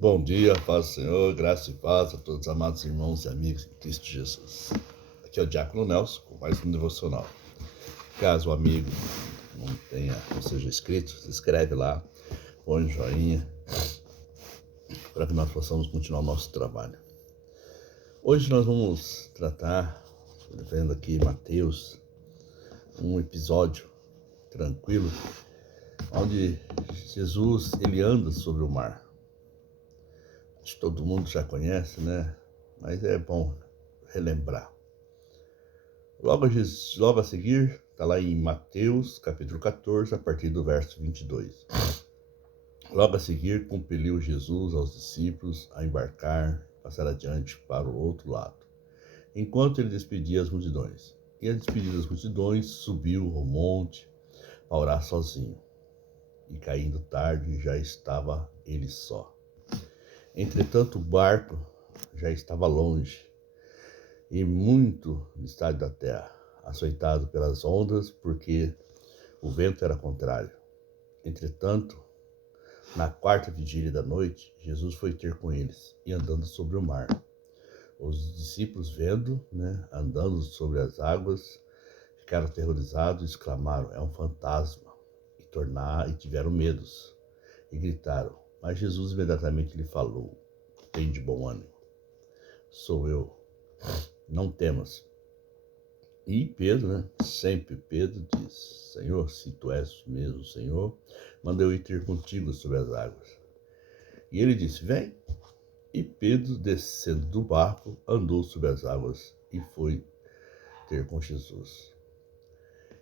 Bom dia, paz do Senhor, graça e paz a todos os amados irmãos e amigos em Cristo Jesus. Aqui é o Diácono Nelson com mais um devocional. Caso o amigo não seja inscrito, se inscreve lá, põe um joinha para que nós possamos continuar o nosso trabalho. Hoje nós vamos tratar, vendo aqui Mateus, um episódio tranquilo, onde Jesus ele anda sobre o mar. Acho que todo mundo já conhece, né? Mas é bom relembrar. Logo a seguir, está lá em Mateus, capítulo 14, a partir do verso 22. Logo a seguir, compeliu Jesus aos discípulos a embarcar, passar adiante para o outro lado, enquanto ele despedia as multidões. E a despedir das multidões, subiu ao monte para orar sozinho. E caindo tarde, já estava ele só. Entretanto, o barco já estava longe e muito distante da terra, açoitado pelas ondas, porque o vento era contrário. Entretanto, na quarta vigília da noite, Jesus foi ter com eles, e andando sobre o mar. Os discípulos, vendo, andando sobre as águas, ficaram aterrorizados e exclamaram: é um fantasma! E tiveram medos, e gritaram. Mas Jesus imediatamente lhe falou: tem de bom ânimo, sou eu, não temas. E Pedro, sempre Pedro diz: Senhor, se tu és mesmo Senhor, manda eu ir ter contigo sobre as águas. E ele disse: vem. E Pedro, descendo do barco, andou sobre as águas e foi ter com Jesus.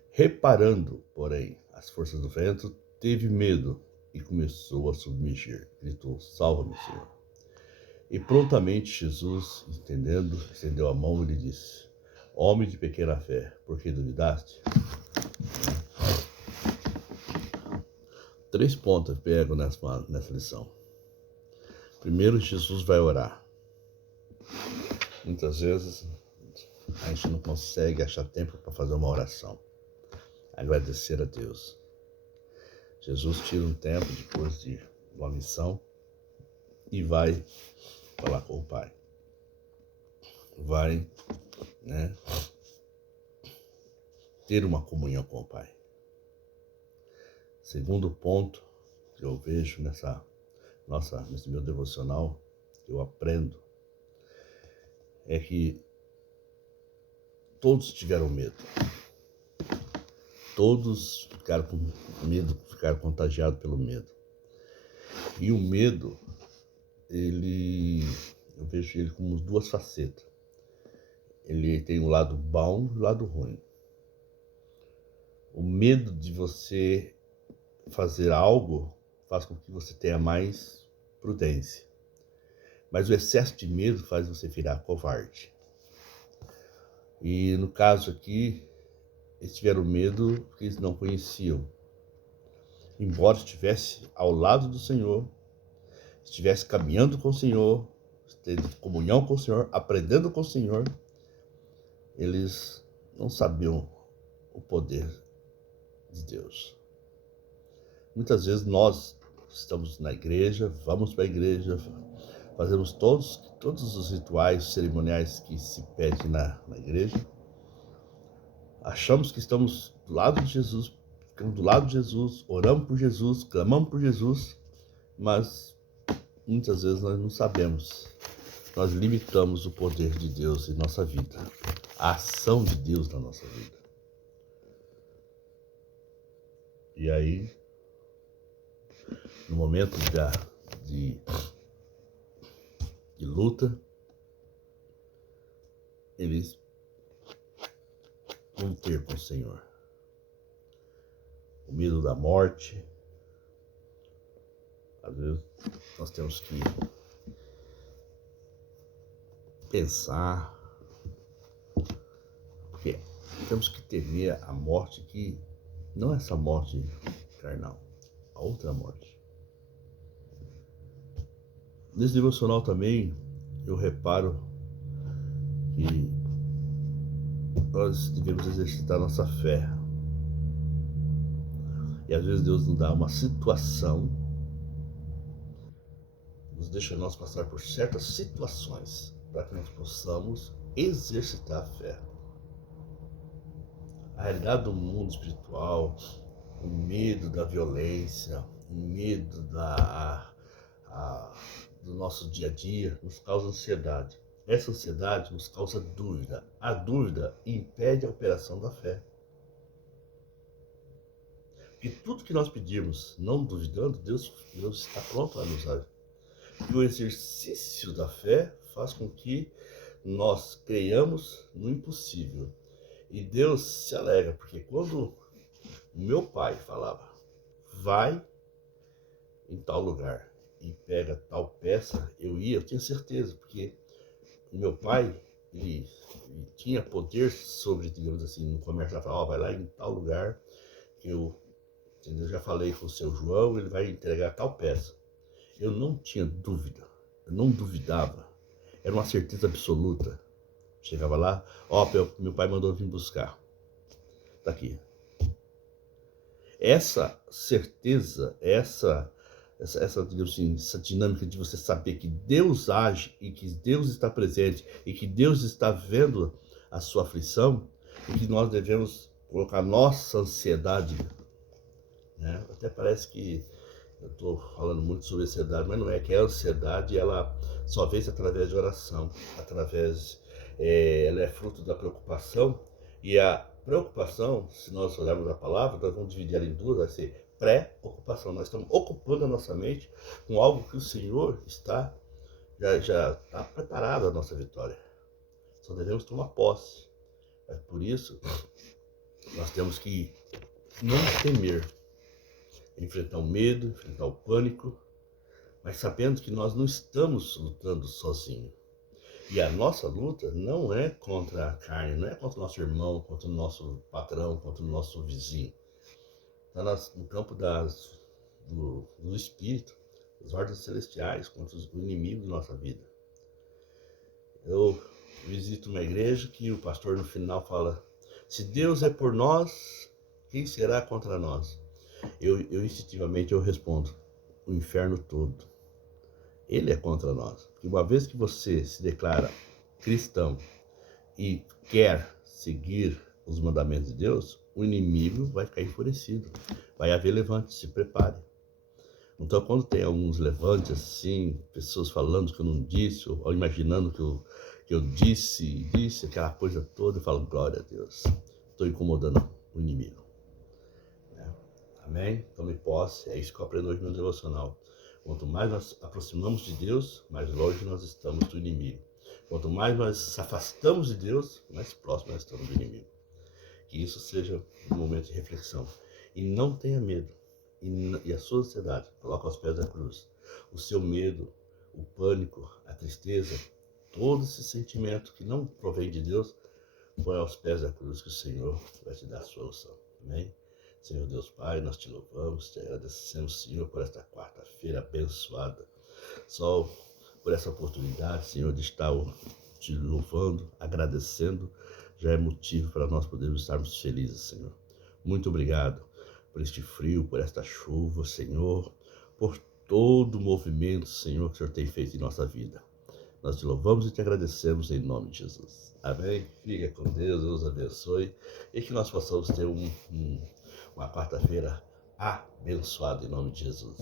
Reparando, porém, as forças do vento, teve medo e começou a submergir. Gritou: salva-me, Senhor. E prontamente Jesus, entendendo, estendeu a mão e lhe disse: homem de pequena fé, por que duvidaste? 3 pontos eu pego nessa lição. Primeiro, Jesus vai orar. Muitas vezes a gente não consegue achar tempo para fazer uma oração, agradecer a Deus. Jesus tira um tempo depois de uma missão e vai falar com o Pai. Vai, ter uma comunhão com o Pai. Segundo ponto que eu vejo nesse meu devocional, que eu aprendo, é que todos tiveram medo. Todos ficaram com medo, ficaram contagiados pelo medo. E o medo, eu vejo ele como 2 facetas. Ele tem o lado bom e o lado ruim. O medo de você fazer algo faz com que você tenha mais prudência. Mas o excesso de medo faz você virar covarde. E no caso aqui, eles tiveram medo porque eles não conheciam. Embora estivesse ao lado do Senhor, estivesse caminhando com o Senhor, tendo comunhão com o Senhor, aprendendo com o Senhor, eles não sabiam o poder de Deus. Muitas vezes nós estamos na igreja, vamos para a igreja, fazemos todos os rituais cerimoniais que se pede na igreja. Achamos que estamos do lado de Jesus, ficamos do lado de Jesus, oramos por Jesus, clamamos por Jesus, mas muitas vezes nós não sabemos. Nós limitamos o poder de Deus em nossa vida, a ação de Deus na nossa vida. E aí, no momento de luta, eles vão ter com o Senhor. O medo da morte. Às vezes nós temos que pensar, porque temos que temer a morte que não é essa morte carnal, a outra morte. Nesse devocional também eu reparo que nós devemos exercitar nossa fé. E às vezes Deus nos dá uma situação, nos Deus deixa nós passar por certas situações para que nós possamos exercitar a fé. A realidade do mundo espiritual, o medo da violência, o medo do nosso dia a dia nos causa ansiedade. Essa ansiedade nos causa dúvida. A dúvida impede a operação da fé. E tudo que nós pedimos, não duvidando, Deus está pronto a nos dar. E o exercício da fé faz com que nós creiamos no impossível. E Deus se alegra, porque quando o meu pai falava, vai em tal lugar e pega tal peça, eu tinha certeza, porque o meu pai, ele tinha poder sobre, digamos assim, no comércio, ele falava, vai lá em tal lugar, que eu já falei com o seu João, ele vai entregar tal peça. Eu não tinha dúvida, eu não duvidava, era uma certeza absoluta. Chegava lá, meu pai mandou vir buscar. Tá aqui. Essa certeza, digamos assim, essa dinâmica de você saber que Deus age e que Deus está presente e que Deus está vendo a sua aflição e que nós devemos colocar nossa ansiedade, né? Até parece que eu estou falando muito sobre ansiedade, mas não é, que a ansiedade ela só vem através de oração, ela é fruto da preocupação, e a preocupação, se nós olharmos a palavra, nós vamos dividir ela em duas, vai ser pré-ocupação. Nós estamos ocupando a nossa mente com algo que o Senhor já está preparado a nossa vitória. Só devemos tomar posse. Mas por isso, nós temos que não temer, enfrentar o medo, enfrentar o pânico, mas sabendo que nós não estamos lutando sozinhos. E a nossa luta não é contra a carne, não é contra o nosso irmão, contra o nosso patrão, contra o nosso vizinho. Está no campo do Espírito, das ordens celestiais, contra o inimigo da nossa vida. Eu visito uma igreja que o pastor no final fala, se Deus é por nós, quem será contra nós? Eu instintivamente eu respondo, o inferno todo. Ele é contra nós. Porque uma vez que você se declara cristão e quer seguir os mandamentos de Deus, o inimigo vai ficar enfurecido. Vai haver levante, se prepare. Então, quando tem alguns levantes assim, pessoas falando que eu não disse, ou imaginando que eu disse aquela coisa toda, eu falo, glória a Deus. Estou incomodando o inimigo. Amém? Tome posse, é isso que eu aprendo hoje no devocional. Quanto mais nós aproximamos de Deus, mais longe nós estamos do inimigo. Quanto mais nós nos afastamos de Deus, mais próximo nós estamos do inimigo. Que isso seja um momento de reflexão. E não tenha medo. E a sua ansiedade, coloca aos pés da cruz. O seu medo, o pânico, a tristeza, todo esse sentimento que não provém de Deus, põe aos pés da cruz que o Senhor vai te dar a solução. Amém? Senhor Deus Pai, nós te louvamos, te agradecemos, Senhor, por esta quarta-feira abençoada. Só por essa oportunidade, Senhor, de estar te louvando, agradecendo, já é motivo para nós podermos estarmos felizes, Senhor. Muito obrigado por este frio, por esta chuva, Senhor, por todo o movimento, Senhor, que o Senhor tem feito em nossa vida. Nós te louvamos e te agradecemos em nome de Jesus. Amém? Fica com Deus, Deus abençoe e que nós possamos ter uma quarta-feira abençoada em nome de Jesus.